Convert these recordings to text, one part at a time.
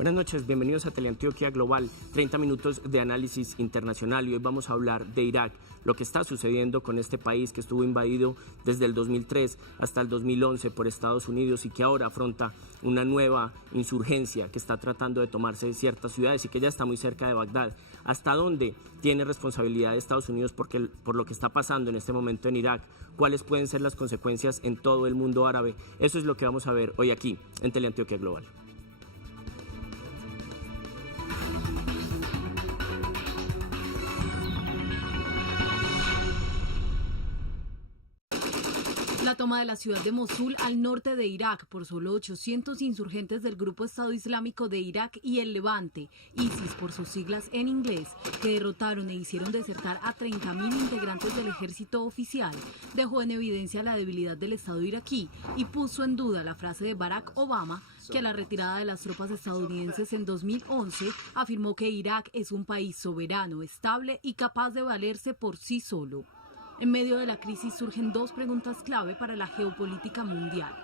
Buenas noches, bienvenidos a Teleantioquia Global, 30 minutos de análisis internacional y hoy vamos a hablar de Irak, lo que está sucediendo con este país que estuvo invadido desde el 2003 hasta el 2011 por Estados Unidos y que ahora afronta una nueva insurgencia que está tratando de tomarse ciertas ciudades y que ya está muy cerca de Bagdad. ¿Hasta dónde tiene responsabilidad de Estados Unidos por lo que está pasando en este momento en Irak? ¿Cuáles pueden ser las consecuencias en todo el mundo árabe? Eso es lo que vamos a ver hoy aquí en Teleantioquia Global. La toma de la ciudad de Mosul al norte de Irak por solo 800 insurgentes del grupo Estado Islámico de Irak y el Levante, ISIS por sus siglas en inglés, que derrotaron e hicieron desertar a 30.000 integrantes del ejército oficial, dejó en evidencia la debilidad del Estado iraquí y puso en duda la frase de Barack Obama, que a la retirada de las tropas estadounidenses en 2011 afirmó que Irak es un país soberano, estable y capaz de valerse por sí solo. En medio de la crisis surgen dos preguntas clave para la geopolítica mundial.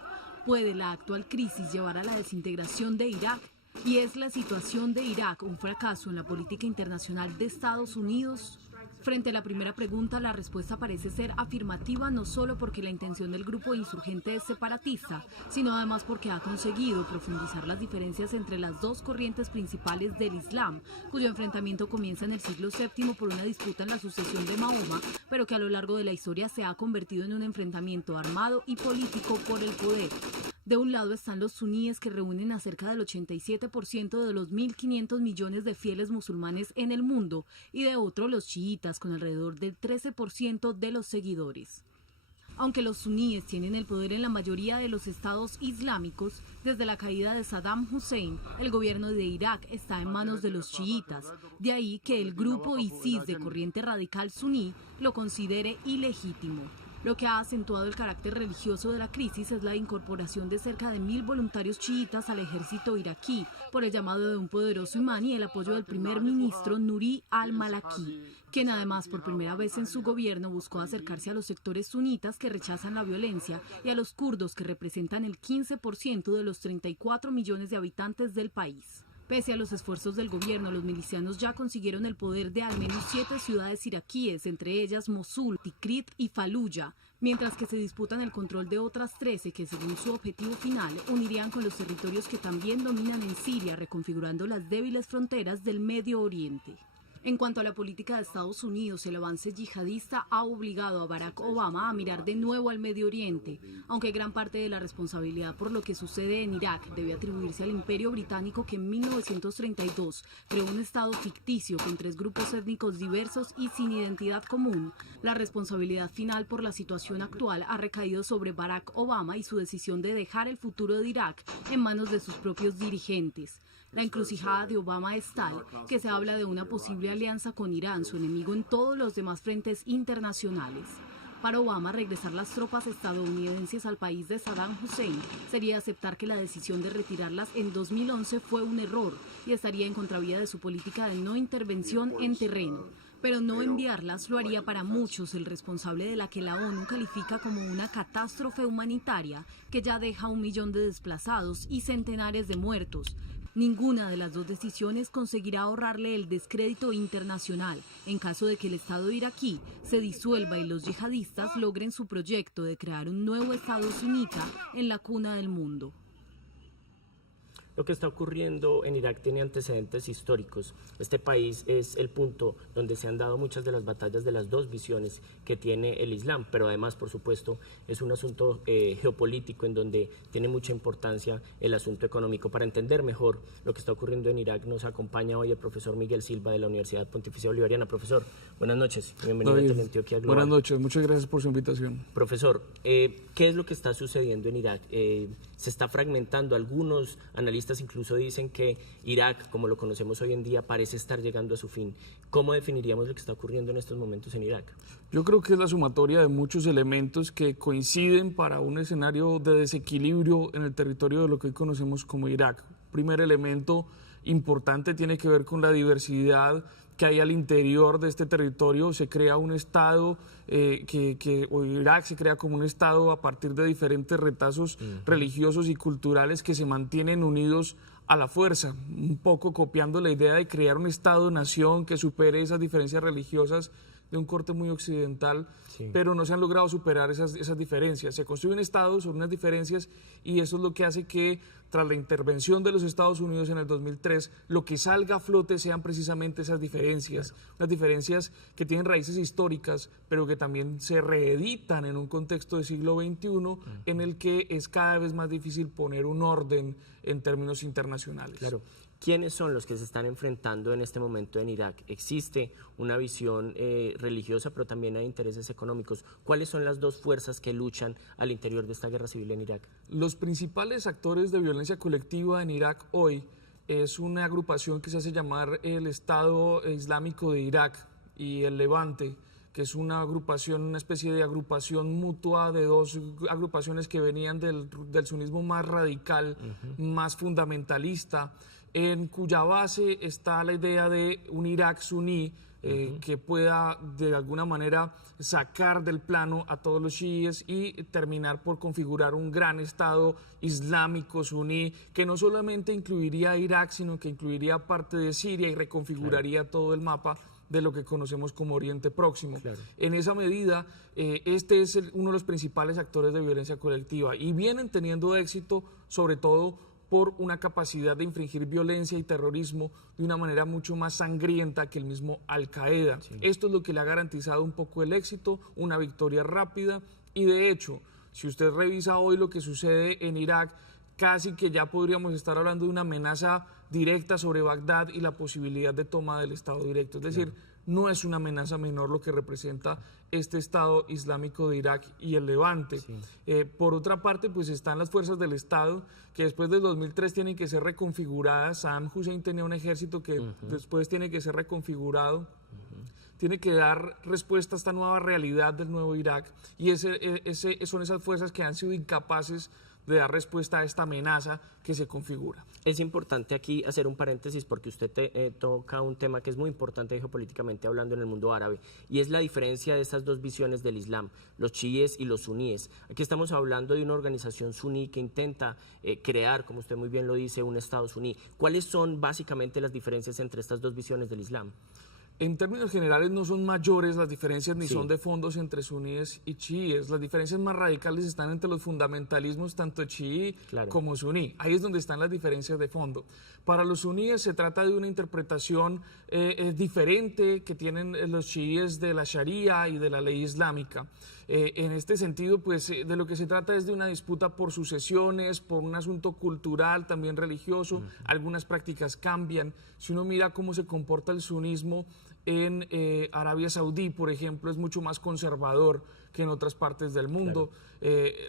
¿Puede la actual crisis llevar a la desintegración de Irak? ¿Y es la situación de Irak un fracaso en la política internacional de Estados Unidos? Frente a la primera pregunta, la respuesta parece ser afirmativa, no solo porque la intención del grupo insurgente es separatista, sino además porque ha conseguido profundizar las diferencias entre las dos corrientes principales del Islam, cuyo enfrentamiento comienza en el siglo VII por una disputa en la sucesión de Mahoma, pero que a lo largo de la historia se ha convertido en un enfrentamiento armado y político por el poder. De un lado están los suníes, que reúnen a cerca del 87% de los 1.500 millones de fieles musulmanes en el mundo, y de otro los chiitas, con alrededor del 13% de los seguidores. Aunque los suníes tienen el poder en la mayoría de los estados islámicos, desde la caída de Saddam Hussein, el gobierno de Irak está en manos de los chiitas, de ahí que el grupo ISIS de corriente radical suní lo considere ilegítimo. Lo que ha acentuado el carácter religioso de la crisis es la incorporación de cerca de 1.000 voluntarios chiitas al ejército iraquí por el llamado de un poderoso imán y el apoyo del primer ministro Nuri al-Maliki, quien además por primera vez en su gobierno buscó acercarse a los sectores sunitas que rechazan la violencia y a los kurdos, que representan el 15% de los 34 millones de habitantes del país. Pese a los esfuerzos del gobierno, los milicianos ya consiguieron el poder de al menos 7 ciudades iraquíes, entre ellas Mosul, Tikrit y Faluya, mientras que se disputan el control de otras 13 que, según su objetivo final, unirían con los territorios que también dominan en Siria, reconfigurando las débiles fronteras del Medio Oriente. En cuanto a la política de Estados Unidos, el avance yihadista ha obligado a Barack Obama a mirar de nuevo al Medio Oriente, aunque gran parte de la responsabilidad por lo que sucede en Irak debe atribuirse al Imperio Británico, que en 1932 creó un estado ficticio con 3 grupos étnicos diversos y sin identidad común. La responsabilidad final por la situación actual ha recaído sobre Barack Obama y su decisión de dejar el futuro de Irak en manos de sus propios dirigentes. La encrucijada de Obama es tal que se habla de una posible alianza con Irán, su enemigo en todos los demás frentes internacionales. Para Obama, regresar las tropas estadounidenses al país de Saddam Hussein sería aceptar que la decisión de retirarlas en 2011 fue un error y estaría en contravía de su política de no intervención en terreno. Pero no enviarlas lo haría para muchos el responsable de la que la ONU califica como una catástrofe humanitaria que ya deja 1 millón de desplazados y centenares de muertos. Ninguna de las dos decisiones conseguirá ahorrarle el descrédito internacional en caso de que el Estado iraquí se disuelva y los yihadistas logren su proyecto de crear un nuevo Estado sunita en la cuna del mundo. Lo que está ocurriendo en Irak tiene antecedentes históricos. Este país es el punto donde se han dado muchas de las batallas de las dos visiones que tiene el Islam, pero además, por supuesto, es un asunto geopolítico en donde tiene mucha importancia el asunto económico. Para entender mejor lo que está ocurriendo en Irak, nos acompaña hoy el profesor Miguel Silva de la Universidad Pontificia Bolivariana. Profesor, buenas noches, bienvenido a Teleantioquia Global. Buenas noches, muchas gracias por su invitación. Profesor, ¿qué es lo que está sucediendo en Irak? Se está fragmentando. Algunos analistas incluso dicen que Irak, como lo conocemos hoy en día, parece estar llegando a su fin. ¿Cómo definiríamos lo que está ocurriendo en estos momentos en Irak? Yo creo que es la sumatoria de muchos elementos que coinciden para un escenario de desequilibrio en el territorio de lo que hoy conocemos como Irak. Primer elemento importante tiene que ver con la diversidad que hay al interior de este territorio. Se crea un Estado, Irak se crea como un Estado a partir de diferentes retazos religiosos y culturales que se mantienen unidos a la fuerza, un poco copiando la idea de crear un Estado-nación que supere esas diferencias religiosas de un corte muy occidental, Sí. pero no se han logrado superar esas diferencias. Se construye un Estado sobre unas diferencias y eso es lo que hace que tras la intervención de los Estados Unidos en el 2003, lo que salga a flote sean precisamente esas diferencias, unas diferencias que tienen raíces históricas, pero que también se reeditan en un contexto del siglo XXI en el que es cada vez más difícil poner un orden en términos internacionales. Claro. ¿Quiénes son los que se están enfrentando en este momento en Irak? Existe una visión religiosa, pero también hay intereses económicos. ¿Cuáles son las dos fuerzas que luchan al interior de esta guerra civil en Irak? Los principales actores de violencia colectiva en Irak hoy es una agrupación que se hace llamar el Estado Islámico de Irak y el Levante, que es una agrupación, una especie de agrupación mutua de dos agrupaciones que venían del sunismo más radical, más fundamentalista, en cuya base está la idea de un Irak suní que pueda de alguna manera sacar del plano a todos los chiíes y terminar por configurar un gran Estado islámico suní que no solamente incluiría a Irak, sino que incluiría parte de Siria y reconfiguraría todo el mapa de lo que conocemos como Oriente Próximo. Claro. En esa medida, este es uno de los principales actores de violencia colectiva y vienen teniendo éxito, sobre todo por una capacidad de infringir violencia y terrorismo de una manera mucho más sangrienta que el mismo Al-Qaeda. Sí. Esto es lo que le ha garantizado un poco el éxito, una victoria rápida y de hecho, si usted revisa hoy lo que sucede en Irak, casi que ya podríamos estar hablando de una amenaza directa sobre Bagdad y la posibilidad de toma del Estado directo. Es decir, no es una amenaza menor lo que representa este Estado Islámico de Irak y el Levante. Sí. Por otra parte, pues están las fuerzas del Estado que después del 2003 tienen que ser reconfiguradas. Saddam Hussein tenía un ejército que después tiene que ser reconfigurado. Tiene que dar respuesta a esta nueva realidad del nuevo Irak y son esas fuerzas que han sido incapaces de dar respuesta a esta amenaza que se configura. Es importante aquí hacer un paréntesis porque usted toca un tema que es muy importante geopolíticamente hablando en el mundo árabe y es la diferencia de estas dos visiones del Islam, los chiíes y los suníes. Aquí estamos hablando de una organización suní que intenta crear, como usted muy bien lo dice, un Estado suní. ¿Cuáles son básicamente las diferencias entre estas dos visiones del Islam? En términos generales no son mayores las diferencias ni son de fondos entre suníes y chiíes. Las diferencias más radicales están entre los fundamentalismos tanto chií como suní. Ahí es donde están las diferencias de fondo. Para los suníes se trata de una interpretación diferente que tienen los chiíes de la Sharia y de la ley islámica. En este sentido, pues de lo que se trata es de una disputa por sucesiones, por un asunto cultural, también religioso. Algunas prácticas cambian. Si uno mira cómo se comporta el sunismo en Arabia Saudí, por ejemplo, es mucho más conservador que en otras partes del mundo.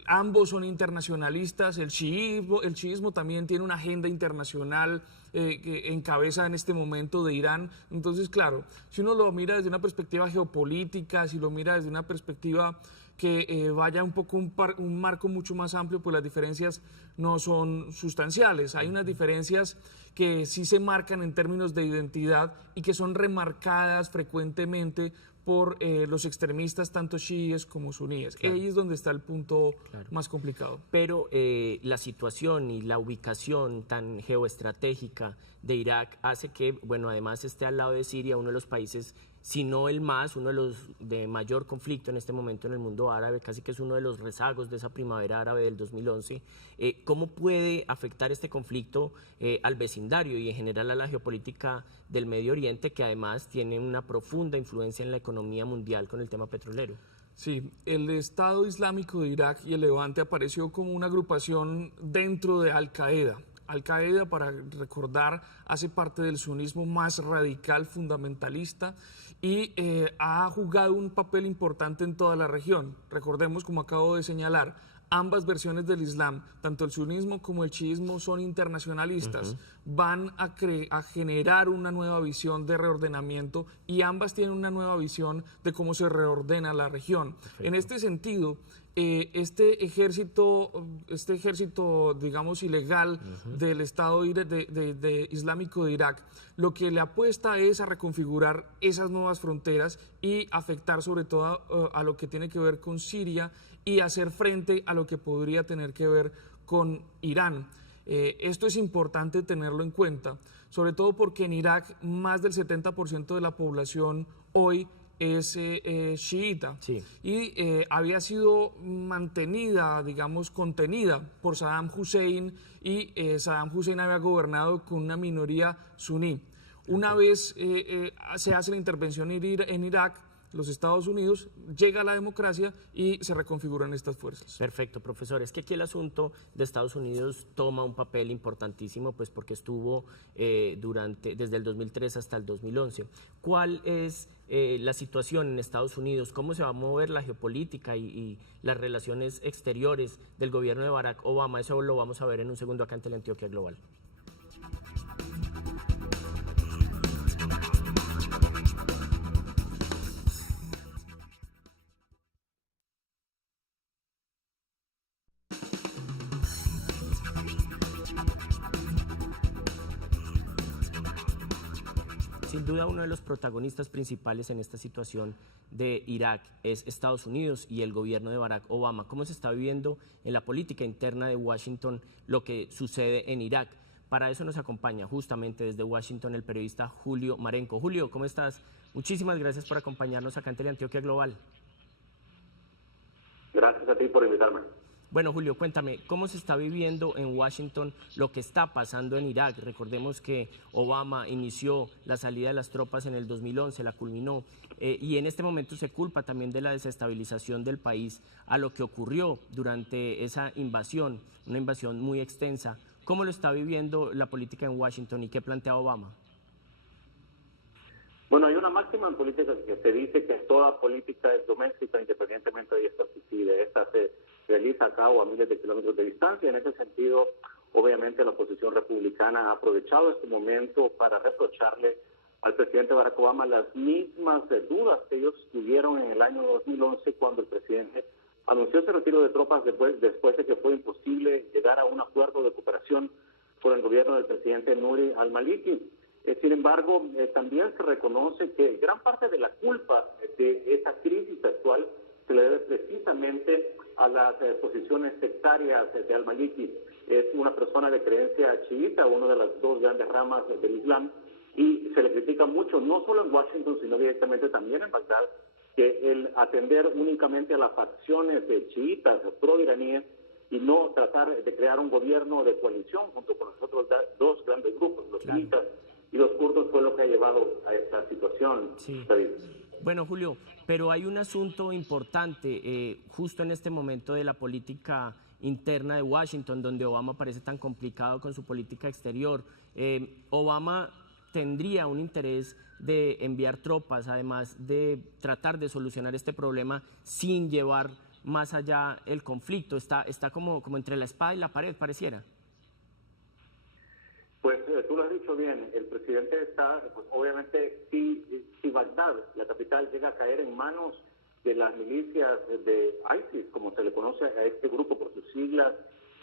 Ambos son internacionalistas. El chiismo también tiene una agenda internacional que encabeza en este momento de Irán. Entonces, claro, si uno lo mira desde una perspectiva geopolítica, si lo mira desde una perspectiva que vaya un poco un marco mucho más amplio, pues las diferencias no son sustanciales. Hay unas diferencias que sí se marcan en términos de identidad y que son remarcadas frecuentemente por los extremistas, tanto chiíes como suníes. Claro. Ahí es donde está el punto más complicado. Pero la situación y la ubicación tan geoestratégica de Irak hace que, bueno, además esté al lado de Siria, uno de los países, si no el más, uno de los de mayor conflicto en este momento en el mundo árabe, casi que es uno de los rezagos de esa primavera árabe del 2011. ¿Cómo puede afectar este conflicto al vecindario y en general a la geopolítica del Medio Oriente, que además tiene una profunda influencia en la economía mundial con el tema petrolero? Sí, el Estado Islámico de Irak y el Levante apareció como una agrupación dentro de Al-Qaeda. Al-Qaeda, para recordar, hace parte del sunismo más radical, fundamentalista, y ha jugado un papel importante en toda la región. Recordemos, como acabo de señalar, ambas versiones del Islam, tanto el sunismo como el chiismo, son internacionalistas, van a generar una nueva visión de reordenamiento y ambas tienen una nueva visión de cómo se reordena la región. Perfecto. En este sentido, este ejército, digamos, ilegal del Estado Islámico de Irak, lo que le apuesta es a reconfigurar esas nuevas fronteras y afectar sobre todo a lo que tiene que ver con Siria y hacer frente a lo que podría tener que ver con Irán. Esto es importante tenerlo en cuenta, sobre todo porque en Irak más del 70% de la población hoy es chiita, Sí. y había sido mantenida, digamos, contenida por Saddam Hussein, y Saddam Hussein había gobernado con una minoría suní. Una vez se hace la intervención en Irak, los Estados Unidos, llega la democracia y se reconfiguran estas fuerzas. Perfecto, profesor. Es que aquí el asunto de Estados Unidos toma un papel importantísimo, pues porque estuvo desde el 2003 hasta el 2011. ¿Cuál es la situación en Estados Unidos? ¿Cómo se va a mover la geopolítica y las relaciones exteriores del gobierno de Barack Obama? Eso lo vamos a ver en un segundo acá en Teleantioquia Global. Sin duda uno de los protagonistas principales en esta situación de Irak es Estados Unidos y el gobierno de Barack Obama. ¿Cómo se está viviendo en la política interna de Washington lo que sucede en Irak? Para eso nos acompaña justamente desde Washington el periodista Julio Marenco. Julio, ¿cómo estás? Muchísimas gracias por acompañarnos acá en Teleantioquia Global. Gracias a ti por invitarme. Bueno, Julio, cuéntame, ¿cómo se está viviendo en Washington lo que está pasando en Irak? Recordemos que Obama inició la salida de las tropas en el 2011, la culminó, y en este momento se culpa también de la desestabilización del país a lo que ocurrió durante esa invasión, una invasión muy extensa. ¿Cómo lo está viviendo la política en Washington y qué plantea Obama? Bueno, hay una máxima en política que se dice que toda política es doméstica independientemente de esta suicide. Esta se realiza a cabo a miles de kilómetros de distancia. En ese sentido, obviamente la oposición republicana ha aprovechado este momento para reprocharle al presidente Barack Obama las mismas dudas que ellos tuvieron en el año 2011 cuando el presidente anunció ese retiro de tropas después de que fue imposible llegar a un acuerdo de cooperación con el gobierno del presidente Nouri al-Maliki. Sin embargo, también se reconoce que gran parte de la culpa de esa crisis actual se le debe precisamente a las posiciones sectarias de al-Maliki. Es una persona de creencia chiita, una de las dos grandes ramas del Islam, y se le critica mucho, no solo en Washington, sino directamente también en Bagdad, que el atender únicamente a las facciones de chiitas pro-iraníes y no tratar de crear un gobierno de coalición junto con los otros dos grandes grupos, los chiitas y los kurdos, fue lo que ha llevado a esta situación. Sí. David. Bueno, Julio, pero hay un asunto importante justo en este momento de la política interna de Washington, donde Obama parece tan complicado con su política exterior. Obama tendría un interés de enviar tropas, además de tratar de solucionar este problema sin llevar más allá el conflicto. Está como entre la espada y la pared, pareciera. Pues tú lo has dicho bien, el presidente está, pues obviamente, si Bagdad, la capital, llega a caer en manos de las milicias de ISIS, como se le conoce a este grupo por sus siglas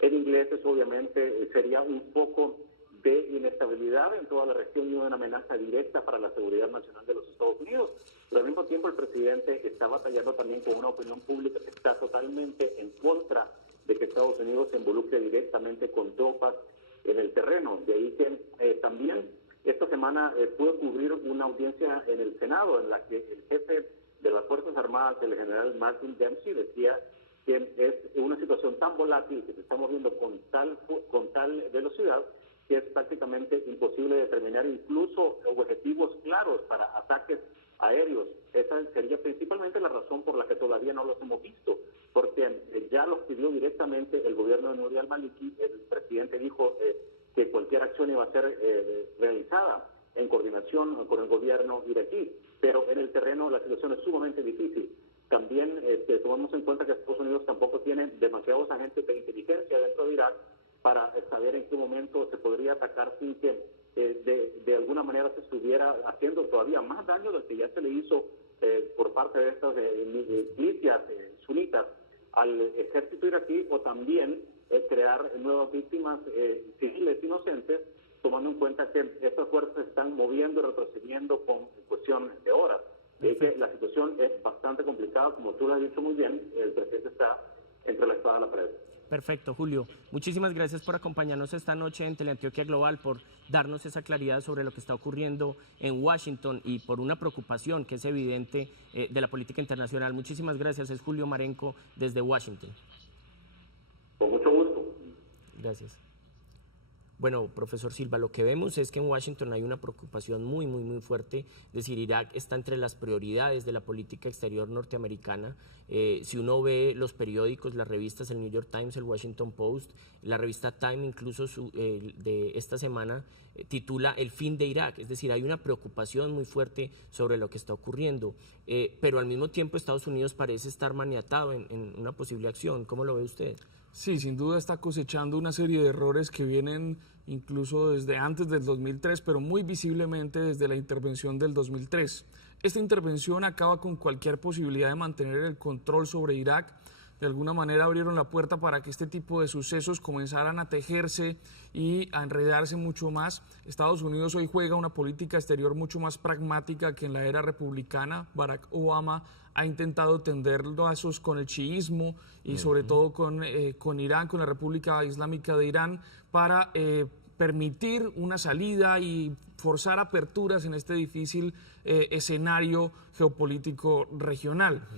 en inglés, eso obviamente sería un foco de inestabilidad en toda la región y una amenaza directa para la seguridad nacional de los Estados Unidos. Pero al mismo tiempo el presidente está batallando también con una opinión pública que está totalmente en contra de que Estados Unidos se involucre directamente con tropas en el terreno. De ahí que también esta semana pude cubrir una audiencia en el Senado en la que el jefe de las Fuerzas Armadas, el general Martin Dempsey, decía que es una situación tan volátil que se está moviendo con tal velocidad que es prácticamente imposible determinar incluso objetivos claros para ataques aéreos. Esa sería principalmente la razón por la que todavía no los hemos visto, porque ya los pidió directamente el gobierno de Nouri al-Maliki. El presidente dijo que cualquier acción iba a ser realizada en coordinación con el gobierno iraquí, pero en el terreno la situación es sumamente difícil. También tomamos en cuenta que Estados Unidos tampoco tiene demasiados agentes de inteligencia dentro de Irak para saber en qué momento se podría atacar sin que de alguna manera se estuviera haciendo todavía más daño del que ya se le hizo por parte de estas milicias sunitas al ejército iraquí, o también crear nuevas víctimas civiles inocentes, tomando en cuenta que estas fuerzas se están moviendo y retrocediendo con cuestión de horas. Y que la situación es bastante complicada, como tú lo has dicho muy bien, el presidente está entre la espada y la pared. Perfecto, Julio. Muchísimas gracias por acompañarnos esta noche en Teleantioquia Global, por darnos esa claridad sobre lo que está ocurriendo en Washington y por una preocupación que es evidente de la política internacional. Muchísimas gracias. Es Julio Marenco desde Washington. Con mucho gusto. Gracias. Bueno, profesor Silva, lo que vemos es que en Washington hay una preocupación muy fuerte. Es decir, Irak está entre las prioridades de la política exterior norteamericana. Si uno ve los periódicos, las revistas, el New York Times, el Washington Post, la revista Time, incluso de esta semana, titula El fin de Irak. Es decir, hay una preocupación muy fuerte sobre lo que está ocurriendo. Pero al mismo tiempo Estados Unidos parece estar maniatado en una posible acción. ¿Cómo lo ve usted? Sí, sin duda está cosechando una serie de errores que vienen incluso desde antes del 2003, pero muy visiblemente desde la intervención del 2003. Esta intervención acaba con cualquier posibilidad de mantener el control sobre Irak. De alguna manera abrieron la puerta para que este tipo de sucesos comenzaran a tejerse y a enredarse mucho más. Estados Unidos hoy juega una política exterior mucho más pragmática que en la era republicana. Barack Obama ha intentado tender lazos con el chiismo y sobre todo con Irán, con la República Islámica de Irán, para permitir una salida y forzar aperturas en este difícil escenario geopolítico regional.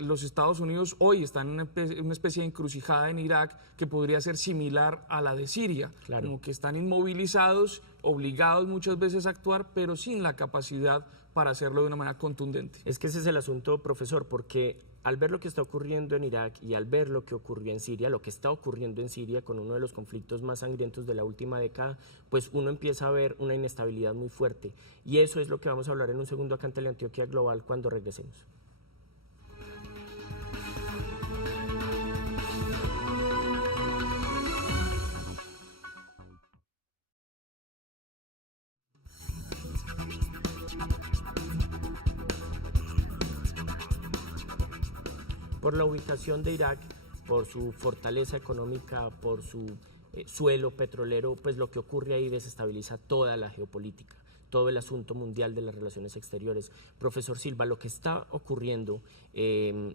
Los Estados Unidos hoy están en una especie de encrucijada en Irak que podría ser similar a la de Siria, Claro. como que están inmovilizados, obligados muchas veces a actuar, pero sin la capacidad para hacerlo de una manera contundente. Es que ese es el asunto, profesor, porque al ver lo que está ocurriendo en Irak y al ver lo que ocurrió en Siria, lo que está ocurriendo en Siria con uno de los conflictos más sangrientos de la última década, pues uno empieza a ver una inestabilidad muy fuerte. Y eso es lo que vamos a hablar en un segundo acá en Teleantioquia Global cuando regresemos. Por la ubicación de Irak, por su fortaleza económica, por su suelo petrolero, pues lo que ocurre ahí desestabiliza toda la geopolítica, todo el asunto mundial de las relaciones exteriores. Profesor Silva, lo que está ocurriendo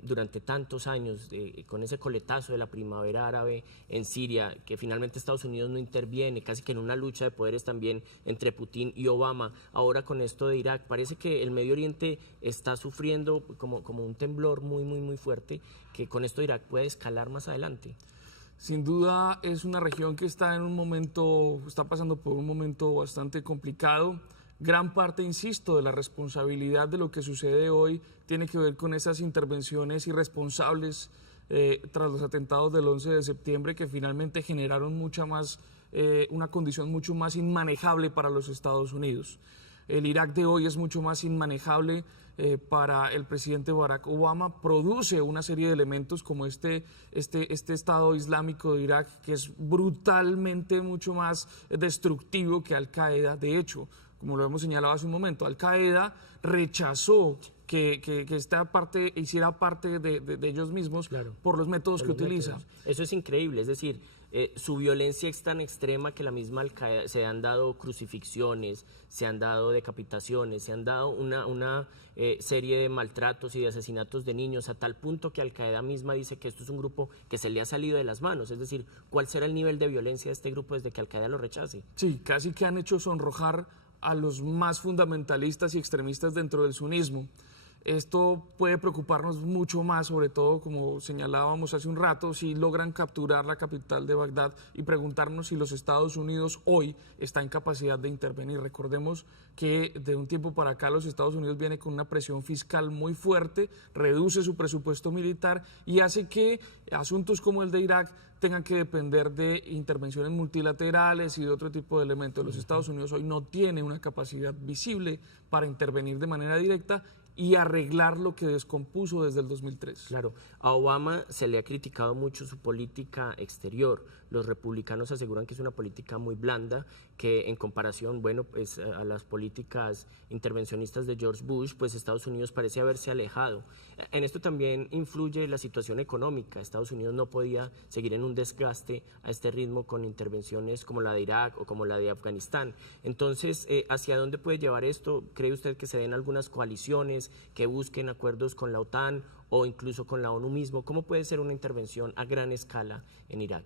durante tantos años con ese coletazo de la primavera árabe en Siria, que finalmente Estados Unidos no interviene, casi que en una lucha de poderes también entre Putin y Obama, ahora con esto de Irak, parece que el Medio Oriente está sufriendo como un temblor muy fuerte, que con esto de Irak puede escalar más adelante. Sin duda es una región que está pasando por un momento bastante complicado. Gran parte, insisto, de la responsabilidad de lo que sucede hoy tiene que ver con esas intervenciones irresponsables tras los atentados del 11 de septiembre que finalmente generaron una condición mucho más inmanejable para los Estados Unidos. El Irak de hoy es mucho más inmanejable para el presidente Barack Obama. Produce una serie de elementos como este Estado Islámico de Irak, que es brutalmente mucho más destructivo que Al-Qaeda. De hecho, como lo hemos señalado hace un momento, Al-Qaeda rechazó que esta parte hiciera parte de ellos mismos, claro, por los métodos que utiliza. Eso es increíble, es decir, su violencia es tan extrema que la misma Al-Qaeda, se han dado crucifixiones, se han dado decapitaciones, se han dado una serie de maltratos y de asesinatos de niños, a tal punto que Al-Qaeda misma dice que esto es un grupo que se le ha salido de las manos. Es decir, ¿cuál será el nivel de violencia de este grupo desde que Al-Qaeda lo rechace? Sí, casi que han hecho sonrojar a los más fundamentalistas y extremistas dentro del sunismo. Esto puede preocuparnos mucho más, sobre todo, como señalábamos hace un rato, si logran capturar la capital de Bagdad y preguntarnos si los Estados Unidos hoy está en capacidad de intervenir. Recordemos que de un tiempo para acá los Estados Unidos viene con una presión fiscal muy fuerte, reduce su presupuesto militar y hace que asuntos como el de Irak tengan que depender de intervenciones multilaterales y de otro tipo de elementos. Los Estados Unidos hoy no tienen una capacidad visible para intervenir de manera directa y arreglar lo que descompuso desde el 2003. Claro, a Obama se le ha criticado mucho su política exterior, los republicanos aseguran que es una política muy blanda, que en comparación, bueno, pues a las políticas intervencionistas de George Bush, pues Estados Unidos parece haberse alejado. En esto también influye la situación económica. Estados Unidos no podía seguir en un desgaste a este ritmo con intervenciones como la de Irak o como la de Afganistán. Entonces, ¿hacia dónde puede llevar esto? ¿Cree usted que se den algunas coaliciones que busquen acuerdos con la OTAN o incluso con la ONU mismo? ¿Cómo puede ser una intervención a gran escala en Irak?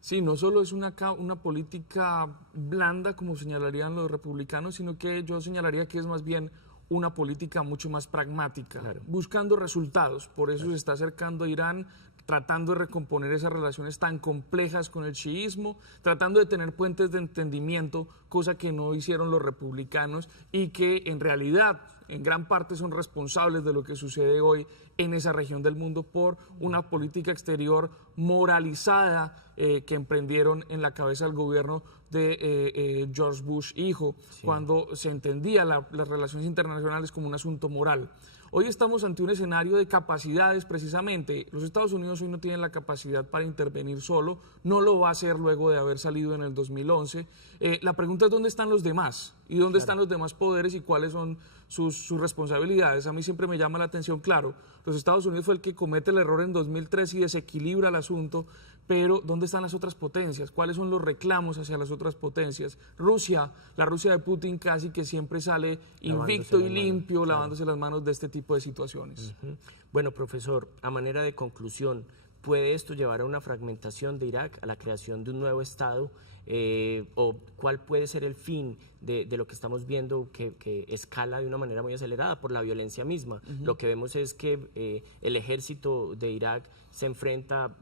Sí, no solo es una política blanda, como señalarían los republicanos, sino que yo señalaría que es más bien una política mucho más pragmática, claro, buscando resultados. Por eso se está acercando a Irán, tratando de recomponer esas relaciones tan complejas con el chiismo, tratando de tener puentes de entendimiento, cosa que no hicieron los republicanos y que en realidad en gran parte son responsables de lo que sucede hoy en esa región del mundo por una política exterior moralizada que emprendieron en la cabeza del gobierno de George Bush hijo, sí, cuando se entendía las relaciones internacionales como un asunto moral. Hoy estamos ante un escenario de capacidades precisamente. Los Estados Unidos hoy no tienen la capacidad para intervenir solo, no lo va a hacer luego de haber salido en el 2011. La pregunta es dónde están los demás y dónde están los demás poderes y cuáles son sus responsabilidades. A mí siempre me llama la atención, claro, los Estados Unidos fue el que comete el error en 2003 y desequilibra el asunto, pero ¿dónde están las otras potencias? ¿Cuáles son los reclamos hacia las otras potencias? Rusia, la Rusia de Putin casi que siempre sale invicto y limpio, lavándose las manos de este tipo de situaciones. Bueno, profesor, a manera de conclusión, ¿puede esto llevar a una fragmentación de Irak, a la creación de un nuevo Estado? ¿O cuál puede ser el fin de lo que estamos viendo que escala de una manera muy acelerada por la violencia misma? Lo que vemos es que el ejército de Irak se enfrenta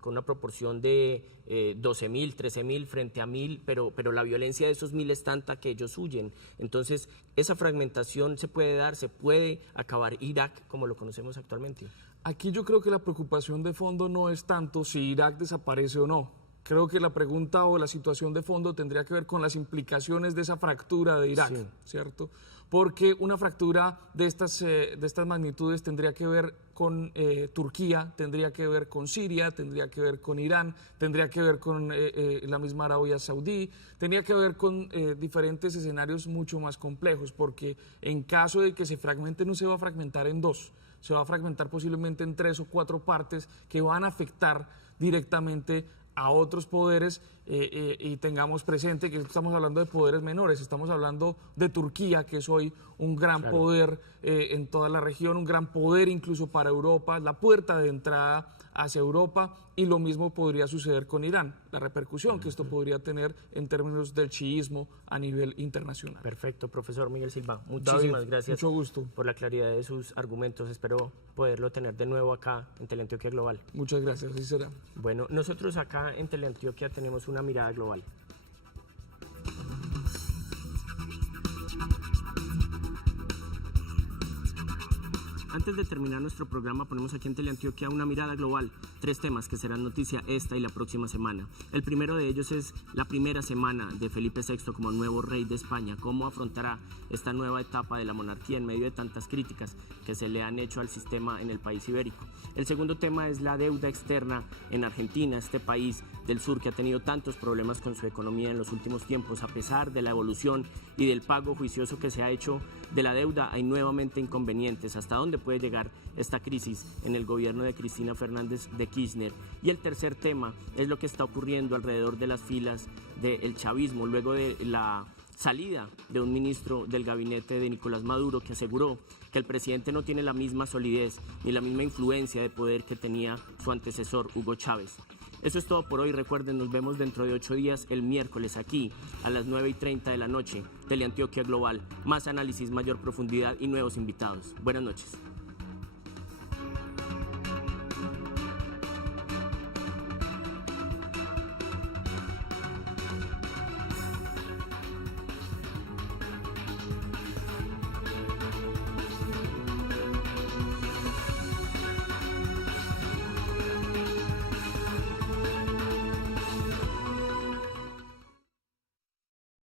con una proporción de 12.000, 13.000 frente a 1.000, pero la violencia de esos 1.000 es tanta que ellos huyen. Entonces, esa fragmentación se puede dar, se puede acabar Irak como lo conocemos actualmente. Aquí yo creo que la preocupación de fondo no es tanto si Irak desaparece o no. Creo que la pregunta o la situación de fondo tendría que ver con las implicaciones de esa fractura de Irak, sí, ¿cierto? Porque una fractura de estas magnitudes tendría que ver con Turquía, tendría que ver con Siria, tendría que ver con Irán, tendría que ver con la misma Arabia Saudí, tendría que ver con diferentes escenarios mucho más complejos, porque en caso de que se fragmente no se va a fragmentar en dos, se va a fragmentar posiblemente en 3 o 4 partes que van a afectar directamente a otros poderes y tengamos presente que estamos hablando de poderes menores, estamos hablando de Turquía, que es hoy un gran poder en toda la región, un gran poder incluso para Europa, la puerta de entrada hacia Europa, y lo mismo podría suceder con Irán, la repercusión que esto podría tener en términos del chiismo a nivel internacional. Perfecto, profesor Miguel Silva, muchísimas gracias. Mucho gusto. Por la claridad de sus argumentos, espero poderlo tener de nuevo acá en Teleantioquia Global. Muchas gracias, así será. Bueno, nosotros acá en Teleantioquia tenemos una mirada global. Antes de terminar nuestro programa, ponemos aquí en Teleantioquia una mirada global. 3 temas que serán noticia esta y la próxima semana. El primero de ellos es la primera semana de Felipe VI como nuevo rey de España. ¿Cómo afrontará esta nueva etapa de la monarquía en medio de tantas críticas que se le han hecho al sistema en el país ibérico? El segundo tema es la deuda externa en Argentina, este país del sur que ha tenido tantos problemas con su economía en los últimos tiempos. A pesar de la evolución y del pago juicioso que se ha hecho de la deuda, hay nuevamente inconvenientes. ¿Hasta dónde puede llegar esta crisis en el gobierno de Cristina Fernández de Kirchner? Y el tercer tema es lo que está ocurriendo alrededor de las filas del chavismo, luego de la salida de un ministro del gabinete de Nicolás Maduro que aseguró que el presidente no tiene la misma solidez ni la misma influencia de poder que tenía su antecesor Hugo Chávez. Eso es todo por hoy. Recuerden, nos vemos dentro de 8 días, el miércoles, aquí a las 9:30 de la noche, Teleantioquia Global. Más análisis, mayor profundidad y nuevos invitados. Buenas noches.